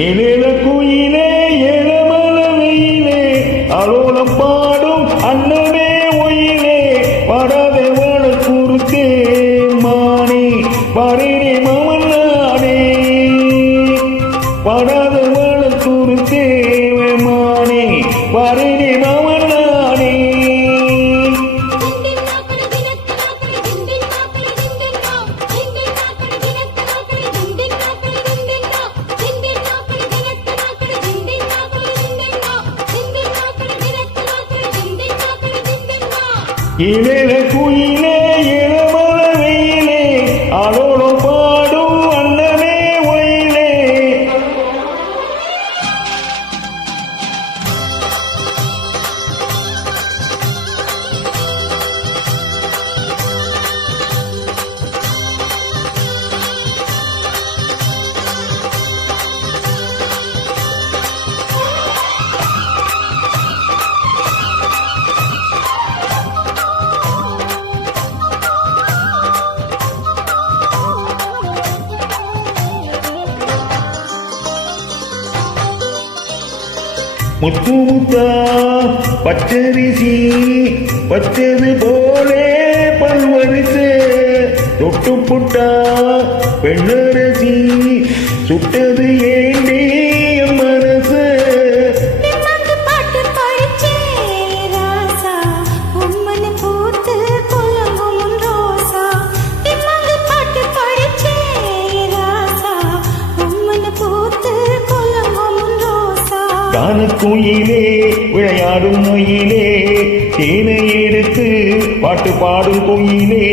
ஏழேல குயிலே ஏழமலவையிலே அலோலம் பாடும் அன்னமே ஒயிலே படாதே வாழ குறுத்தே மானே பரேனே மாமன்னானே படாதே வாழ குறுத்தே மானே பரேனே மாமன்னானே ஏழேல குயிலே ஏழமலவையிலே அலோலம் பாடும் அன்னமே ஒயிலே முத்து முத்தா பச்சரிசி பச்சது போலே பல்வரிசு தொட்டு புட்டா பெண்ணரசி சுட்டது ஏண்டி மனசு குயிலே விளையாடும் மயிலே தேனை எடுத்து பாட்டு பாடும் குயிலே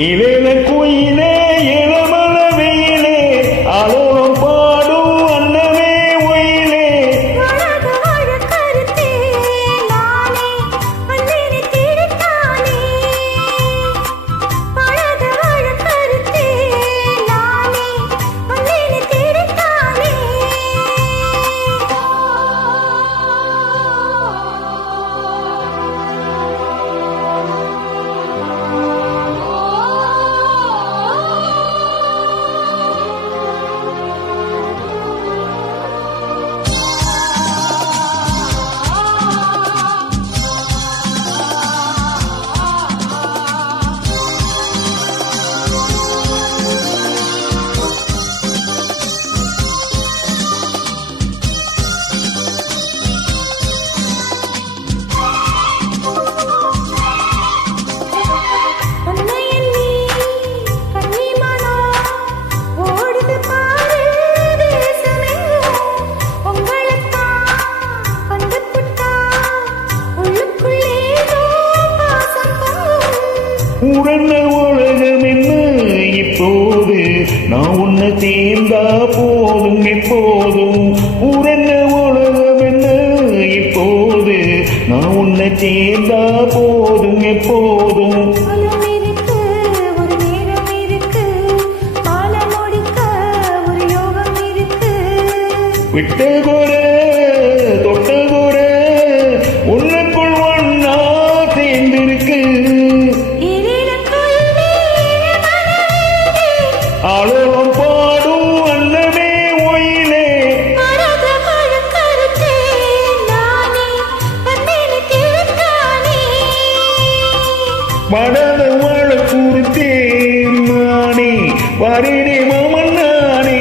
ஏழேல குயிலே ஏழமலவையிலே அலோலம் பாடும் அன்னமே ஒயிலே உடனே உலகம் என்ன இப்போது நான் உன்னை சேர்ந்தா போதும் எப்போதும் உடனே உலகம் என்ன இப்போது நான் உன்னை சேர்ந்தா போதும் எப்போதும் விட்ட குறை தொட்ட குறை உன்னுக்குள் ஒன்னா சேர்ந்திருக்கு அலோலம் பாடும் அன்னமே ஒயிலே படாத வாழ குறுத்தே மானே பரேனே மாமன்னானே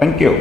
தேங்க்யூ